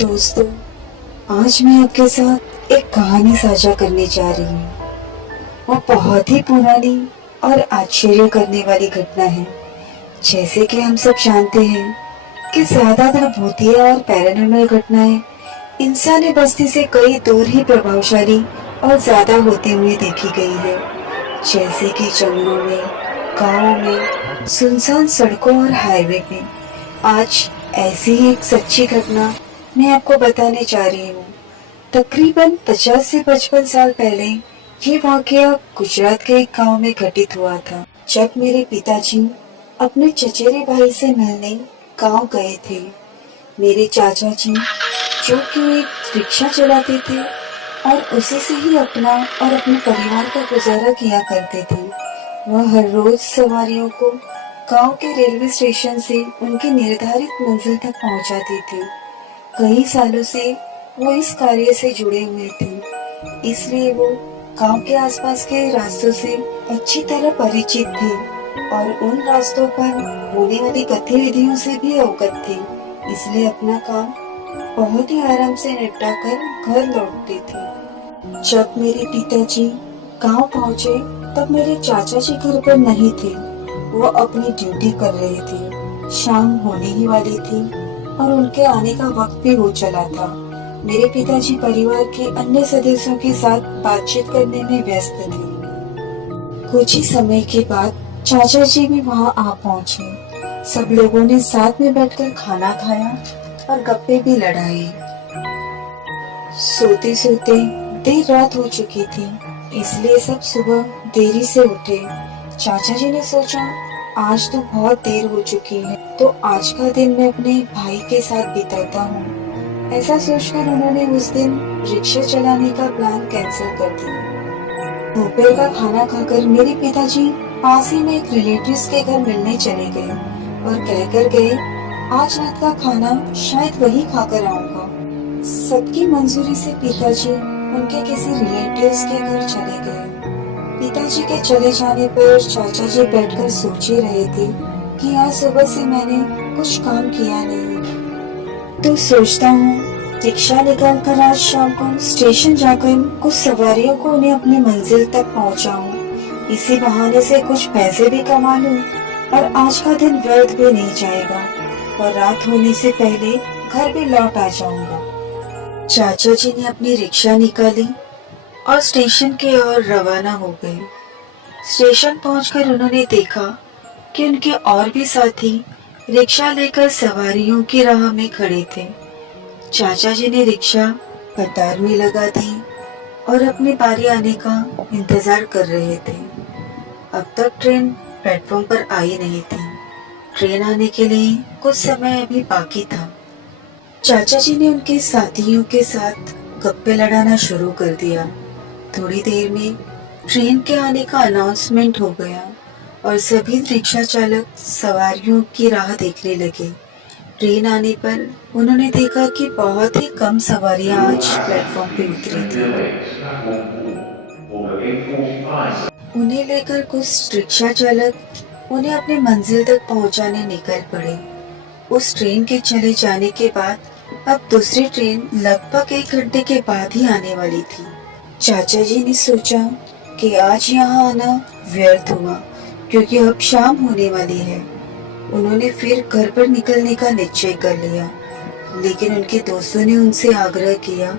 दोस्तों, आज मैं आपके साथ एक कहानी साझा करने जा रही हूँ। वो बहुत ही पुरानी और आश्चर्य करने वाली घटना है। जैसे कि हम सब जानते हैं कि ज्यादातर भूतिया और पैरानॉर्मल घटनाएं इंसानी बस्ती से कई दूर ही प्रभावशाली और ज्यादा होते हुए देखी गई है। जैसे कि जंगलों में, गाँवों में, सुनसान सड़कों और हाईवे पे। आज ऐसी ही एक सच्ची घटना मैं आपको बताने जा रही हूँ। तकरीबन 50 से 55 साल पहले ये वाकया गुजरात के एक गांव में घटित हुआ था, जब मेरे पिताजी अपने चचेरे भाई से मिलने गांव गए थे। मेरे चाचा जी, जो कि एक रिक्शा चलाते थे और उसी से ही अपना और अपने परिवार का गुजारा किया करते थे, वह हर रोज सवारियों को गांव के रेलवे स्टेशन से उनकी निर्धारित मंजिल तक पहुंचाते थे। कई सालों से वो इस कार्य से जुड़े हुए थे, इसलिए वो गांव के आसपास के रास्तों से अच्छी तरह परिचित थे और उन रास्तों पर होने वाली गतिविधियों से भी अवगत थे। इसलिए अपना काम बहुत ही आराम से निपटा कर घर लौटते थे। जब मेरे पिताजी गांव पहुंचे, तब मेरे चाचा जी घर पर नहीं थे। वो अपनी ड्यूटी कर रहे थे। शाम होने ही वाली थी और उनके आने का वक्त भी हो चला था। मेरे पिताजी परिवार के अन्य सदस्यों के साथ बातचीत करने में व्यस्त थे। कुछ ही समय के बाद चाचा जी भी वहां आ पहुंचे। सब लोगों ने साथ में बैठकर खाना खाया और गप्पे भी लड़ाए। सोते सोते देर रात हो चुकी थी, इसलिए सब सुबह देरी से उठे। चाचा जी ने सोचा, आज तो बहुत देर हो चुकी है, तो आज का दिन मैं अपने भाई के साथ बिताता हूँ। ऐसा सोचकर उन्होंने उस दिन रिक्शा चलाने का प्लान कैंसिल कर दिया। दोपहर का खाना खाकर मेरे पिताजी पास ही में एक रिलेटिव्स के घर मिलने चले गए और कहकर गए, आज रात का खाना शायद वही खाकर आऊंगा। सबकी मंजूरी से पिताजी उनके किसी रिलेटिव्स के घर चले गए। पिताजी के चले जाने पर चाचा जी बैठकर सोच ही रहे थे कि आज सुबह से मैंने कुछ काम किया नहीं, तो सोचता हूँ रिक्शा निकालकर आज शाम को स्टेशन जाकर कुछ सवारियों को उन्हें अपनी मंजिल तक पहुँचाऊँ। इसी बहाने से कुछ पैसे भी कमा लूँ और आज का दिन व्यर्थ भी नहीं जाएगा और रात होने से पहले घर भी लौट आ जाऊंगा। चाचा जी ने अपनी रिक्शा निकाली और स्टेशन की ओर रवाना हो गए। स्टेशन पहुंचकर उन्होंने देखा कि उनके और भी साथी रिक्शा लेकर सवारियों की राह में खड़े थे। चाचा जी ने रिक्शा कतार में लगा दी और अपनी बारी आने का इंतजार कर रहे थे। अब तक ट्रेन प्लेटफॉर्म पर आई नहीं थी। ट्रेन आने के लिए कुछ समय अभी बाकी था। चाचा जी ने उनके साथियों के साथ गप्पे लड़ाना शुरू कर दिया। थोड़ी देर में ट्रेन के आने का अनाउंसमेंट हो गया और सभी रिक्शा चालक सवारियों की राह देखने लगे। ट्रेन आने पर उन्होंने देखा कि बहुत ही कम सवारियां आज प्लेटफॉर्म पे उतरी थी। उन्हें लेकर कुछ रिक्शा चालक उन्हें अपनी मंजिल तक पहुंचाने निकल पड़े। उस ट्रेन के चले जाने के बाद अब दूसरी ट्रेन लगभग 1 घंटे के बाद ही आने वाली थी। चाचा जी ने सोचा कि आज यहाँ आना व्यर्थ हुआ, क्योंकि अब शाम होने वाली है। उन्होंने फिर घर पर निकलने का निश्चय कर लिया, लेकिन उनके दोस्तों ने उनसे आग्रह किया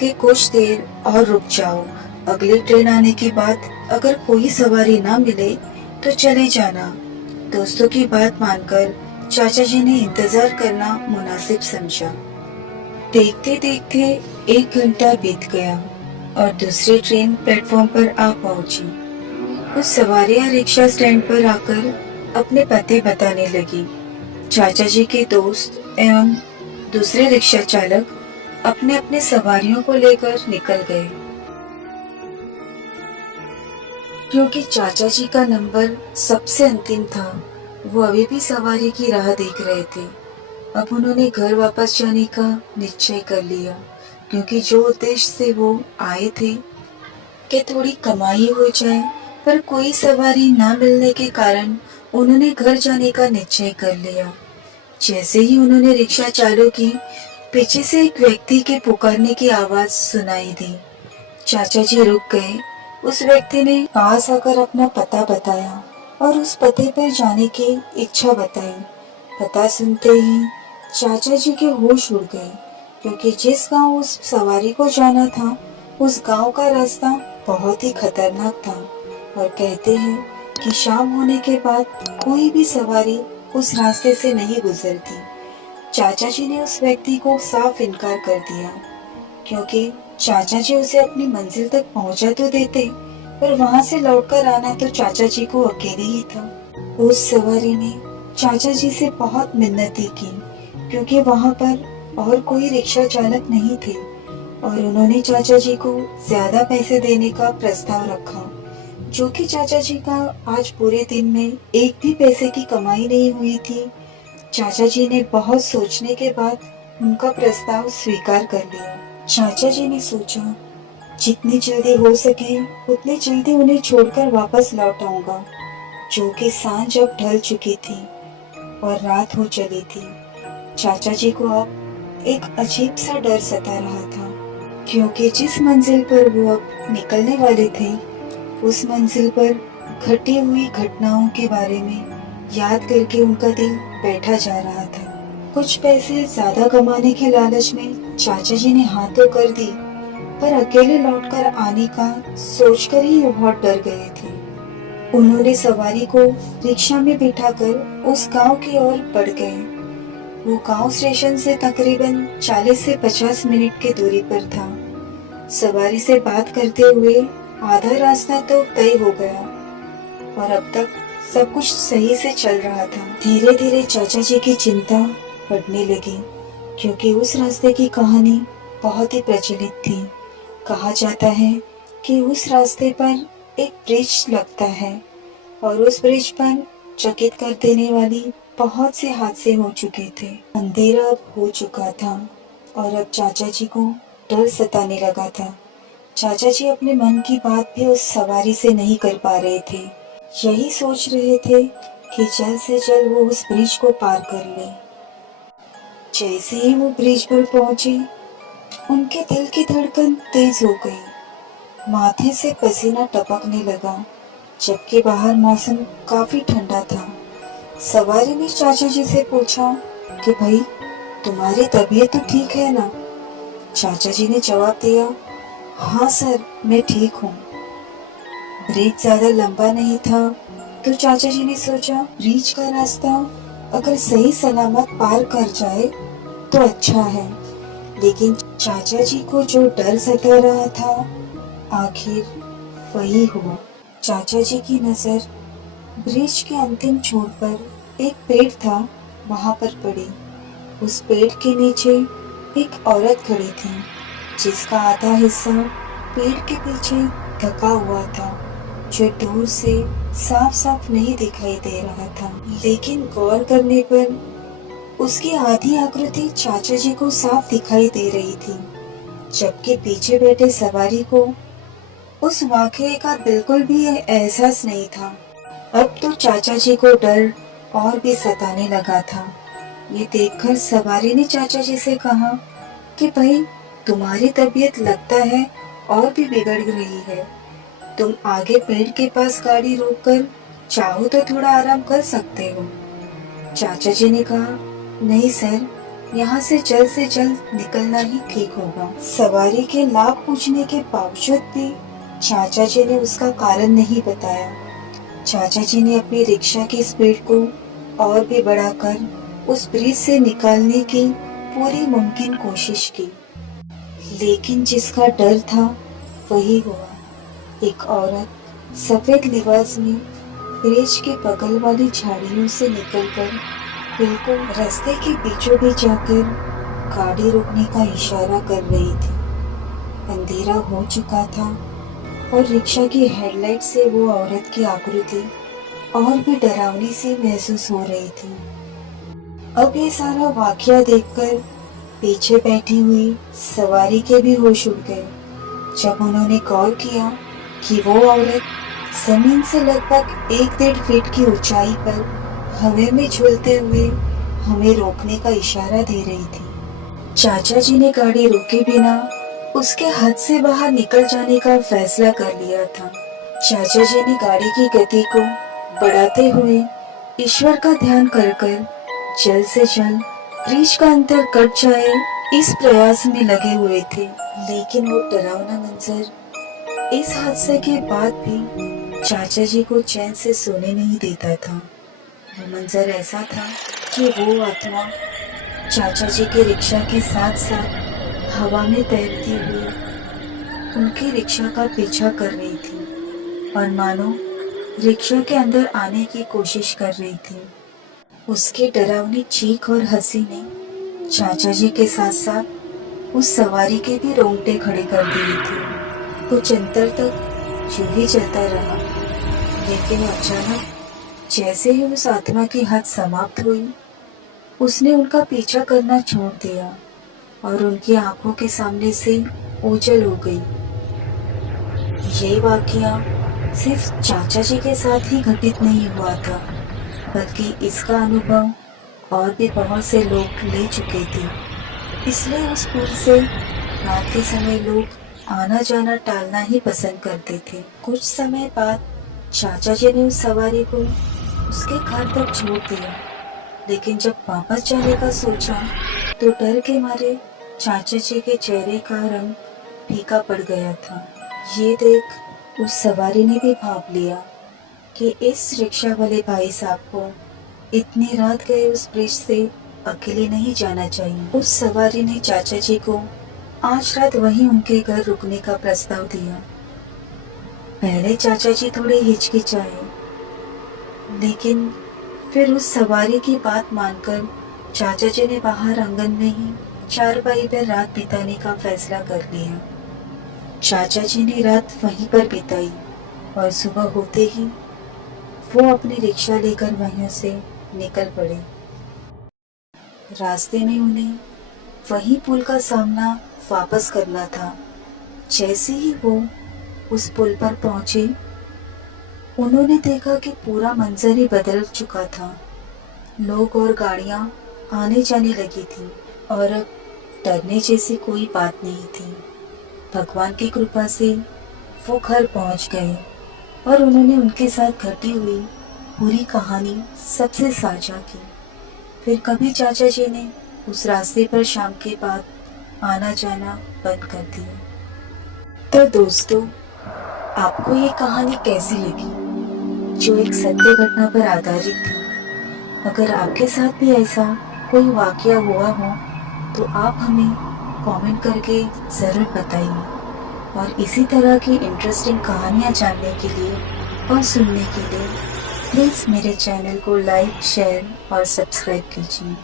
कि कुछ देर और रुक जाओ। अगली ट्रेन आने के बाद अगर कोई सवारी ना मिले तो चले जाना। दोस्तों की बात मानकर चाचा जी ने इंतजार करना मुनासिब समझा। देखते देखते 1 घंटा बीत गया और दूसरी ट्रेन प्लेटफॉर्म पर आ पहुंची। कुछ सवारियां रिक्शा स्टैंड पर आकर अपने पते बताने लगी। चाचा जी के दोस्त एवं दूसरे रिक्शा चालक अपने अपने सवारियों को लेकर निकल गए। क्योंकि चाचा जी का नंबर सबसे अंतिम था, वो अभी भी सवारी की राह देख रहे थे। अब उन्होंने घर वापस जाने का निश्चय कर लिया, क्योंकि जो उद्देश्य से वो आए थे कि थोड़ी कमाई हो जाए, पर कोई सवारी ना मिलने के कारण उन्होंने घर जाने का निश्चय कर लिया। जैसे ही उन्होंने रिक्शा चालू की, पीछे से एक व्यक्ति के पुकारने की आवाज सुनाई दी। चाचा जी रुक गए। उस व्यक्ति ने पास आकर अपना पता बताया और उस पते पर जाने की इच्छा बताई। पता सुनते ही चाचा जी के होश उड़ गए, क्योंकि जिस गांव उस सवारी को जाना था उस गांव का रास्ता बहुत ही खतरनाक था और कहते हैं कि शाम होने के बाद कोई भी सवारी उस रास्ते से नहीं गुजरती। चाचा जी ने उस व्यक्ति को साफ इनकार कर दिया, क्योंकि चाचा जी उसे अपनी मंजिल तक पहुंचा तो देते, पर वहां से लौटकर आना तो चाचा जी को अकेले ही था। उस सवारी ने चाचा जी से बहुत मिन्नतें की, क्योंकि वहां पर और कोई रिक्शा चालक नहीं थे और उन्होंने चाचा जी को ज्यादा पैसे देने का प्रस्ताव रखा, जो कि चाचा जी का आज पूरे दिन में एक भी पैसे की कमाई नहीं हुई थी। चाचा जी ने बहुत सोचने के बाद उनका प्रस्ताव स्वीकार कर लिया। चाचा जी ने सोचा, जितनी जल्दी हो सके उतनी जल्दी उन्हें छोड़कर वापस लौट आऊंगा, जो कि सांझ अब ढल चुकी थी और रात हो चली थी। चाचा जी को अब एक अजीब सा डर सता रहा था, क्योंकि जिस मंजिल पर वो अब निकलने वाले थे उस मंजिल पर घटी हुई घटनाओं के बारे में याद करके उनका दिल बैठा जा रहा था। कुछ पैसे ज्यादा कमाने के लालच में चाचा जी ने हाँ तो कर दी, पर अकेले लौटकर आने का सोचकर ही वो बहुत डर गए थे। उन्होंने सवारी को रिक्शा में बिठाकर उस गांव की ओर बढ़ गए। वो गांव स्टेशन से तकरीबन 40 से 50 मिनट की दूरी पर था। सवारी से बात करते हुए आधा रास्ता तो तय हो गया और अब तक सब कुछ सही से चल रहा था। धीरे धीरे चाचा जी की चिंता बढ़ने लगी, क्योंकि उस रास्ते की कहानी बहुत ही प्रचलित थी। कहा जाता है कि उस रास्ते पर एक ब्रिज लगता है और उस ब्रिज पर चकित कर देने वाली बहुत से हादसे हो चुके थे। अंधेरा अब हो चुका था और अब चाचा जी को डर सताने लगा था। चाचा जी अपने मन की बात भी उस सवारी से नहीं कर पा रहे थे। यही सोच रहे थे कि जल्द से जल्द वो उस ब्रिज को पार कर ले। जैसे ही वो ब्रिज पर पहुंचे, उनके दिल की धड़कन तेज हो गई। माथे से पसीना टपकने लगा, जबकि बाहर मौसम काफी ठंडा था। सवारी ने चाचा जी से पूछा कि भाई, तुम्हारी तबीयत तो ठीक है ना? चाचा जी ने जवाब दिया, हाँ सर, मैं ठीक हूँ। ब्रिज ज्यादा लंबा नहीं था, तो चाचा जी ने सोचा ब्रिज का रास्ता अगर सही सलामत पार कर जाए तो अच्छा है। लेकिन चाचा जी को जो डर सता रहा था, आखिर वही हुआ। चाचा जी की नजर ब्रिज के अंतिम छोर पर एक पेड़ था, वहां पर पड़ी। उस पेड़ के नीचे एक औरत खड़ी थी, जिसका आधा हिस्सा पेड़ के पीछे ढका हुआ था, जो दूर से साफ साफ नहीं दिखाई दे रहा था। लेकिन गौर करने पर उसकी आधी आकृति चाचा जी को साफ दिखाई दे रही थी, जबकि पीछे बैठे सवारी को उस वाकये का बिल्कुल भी एहसास नहीं था। अब तो चाचा जी को डर और भी सताने लगा था। ये देखकर सवारी ने चाचा जी से कहा कि भाई, तुम्हारी तबीयत लगता है और भी बिगड़ रही है। तुम आगे पेड़ के पास गाड़ी रोककर चाहो तो थोड़ा आराम कर सकते हो। चाचा जी ने कहा, नहीं सर, यहाँ से जल्द निकलना ही ठीक होगा। सवारी के लाभ पूछने के बावजूद भी चाचा जी ने उसका कारण नहीं बताया। चाचा जी ने अपनी रिक्शा की स्पीड को और भी बढ़ाकर उस ब्रिज से निकालने की पूरी मुमकिन कोशिश की, लेकिन जिसका डर था वही हुआ। एक औरत सफेद लिबास में ब्रिज के बगल वाली झाड़ियों से निकलकर बिल्कुल रास्ते के बीचों बीच जाकर गाड़ी रोकने का इशारा कर रही थी। अंधेरा हो चुका था और रिक्शा की हेडलाइट से वो औरत की आकृति और भी डरावनी सी महसूस हो रही थी। अब ये सारा वाकया देखकर पीछे बैठी हुई सवारी के भी होश उड़ गए, जब उन्होंने गौर किया कि वो औरत जमीन से लगभग 1-1.5 फीट की ऊंचाई पर हवा में झूलते हुए हमें रोकने का इशारा दे रही थी। चाचा जी ने गाड़ी रोके बिना उसके हद से बाहर निकल जाने का फैसला कर लिया था। चाचा जी ने गाड़ी की गति को बढ़ाते हुए ईश्वर का ध्यान कर कर जल्द से जल्द ब्रिज का अंतर कट जाए इस प्रयास में लगे हुए थे। लेकिन वो डरावना मंजर इस हादसे के बाद भी चाचा जी को चैन से सोने नहीं देता था। वो मंजर ऐसा था कि वो आत्मा चाचा जी के रिक्शा के साथ साथ हवा में तैरती हुई उनकी रिक्शा का पीछा कर रही थी और मानो रिक्शा के अंदर आने की कोशिश कर रही थी। उसकी डरावनी चीख और हंसी ने चाचा जी के साथ साथ उस सवारी के भी रोंगटे खड़े कर दिए थे। कुछ अंतर तक यूं ही चलता रहा, लेकिन अचानक जैसे ही उस आत्मा की हद समाप्त हुई, उसने उनका पीछा करना छोड़ दिया और उनकी आंखों के सामने से ओझल हो गई। ये वाकया सिर्फ चाचा जी के साथ ही घटित नहीं हुआ था, बल्कि इसका अनुभव और भी बहुत से लोग ले चुके थे। इसलिए उस पुल से रात के समय लोग आना जाना टालना ही पसंद करते थे। कुछ समय बाद चाचा जी ने उस सवारी को उसके घर तक छोड़ दिया, लेकिन जब वापस जाने का सोचा तो डर के मारे चाचा जी के चेहरे का रंग फीका पड़ गया था। ये देख उस सवारी ने भी भाप लिया कि इस रिक्शा वाले भाई साहब को इतनी रात गए उस ब्रिज से अकेले नहीं जाना चाहिए। उस सवारी ने चाचा जी को आज रात वहीं उनके घर रुकने का प्रस्ताव दिया। पहले चाचा जी थोड़े हिचकिचाए, लेकिन फिर उस सवारी की बात मानकर चाचा जी ने बाहर आंगन में ही चारपाई पर रात बिताने का फैसला कर लिया। चाचा जी ने रात वहीं पर बिताई और सुबह होते ही वो अपनी रिक्शा लेकर वहीं से निकल पड़े। रास्ते में उन्हें वही पुल का सामना वापस करना था। जैसे ही वो उस पुल पर पहुंचे, उन्होंने देखा कि पूरा मंजर ही बदल चुका था। लोग और गाड़ियां आने जाने लगी थी और अब डरने जैसी कोई बात नहीं थी। भगवान की कृपा से वो घर पहुंच गए और उन्होंने उनके साथ घटी हुई पूरी कहानी सबसे साझा की। फिर कभी चाचा जी ने उस रास्ते पर शाम के बाद आना जाना बंद कर दिया। तो दोस्तों, आपको ये कहानी कैसी लगी, जो एक सत्य घटना पर आधारित थी? अगर आपके साथ भी ऐसा कोई वाकया हुआ हो तो आप हमें कमेंट करके ज़रूर बताइए। और इसी तरह की इंटरेस्टिंग कहानियाँ जानने के लिए और सुनने के लिए प्लीज़ मेरे चैनल को लाइक, शेयर और सब्सक्राइब कीजिए।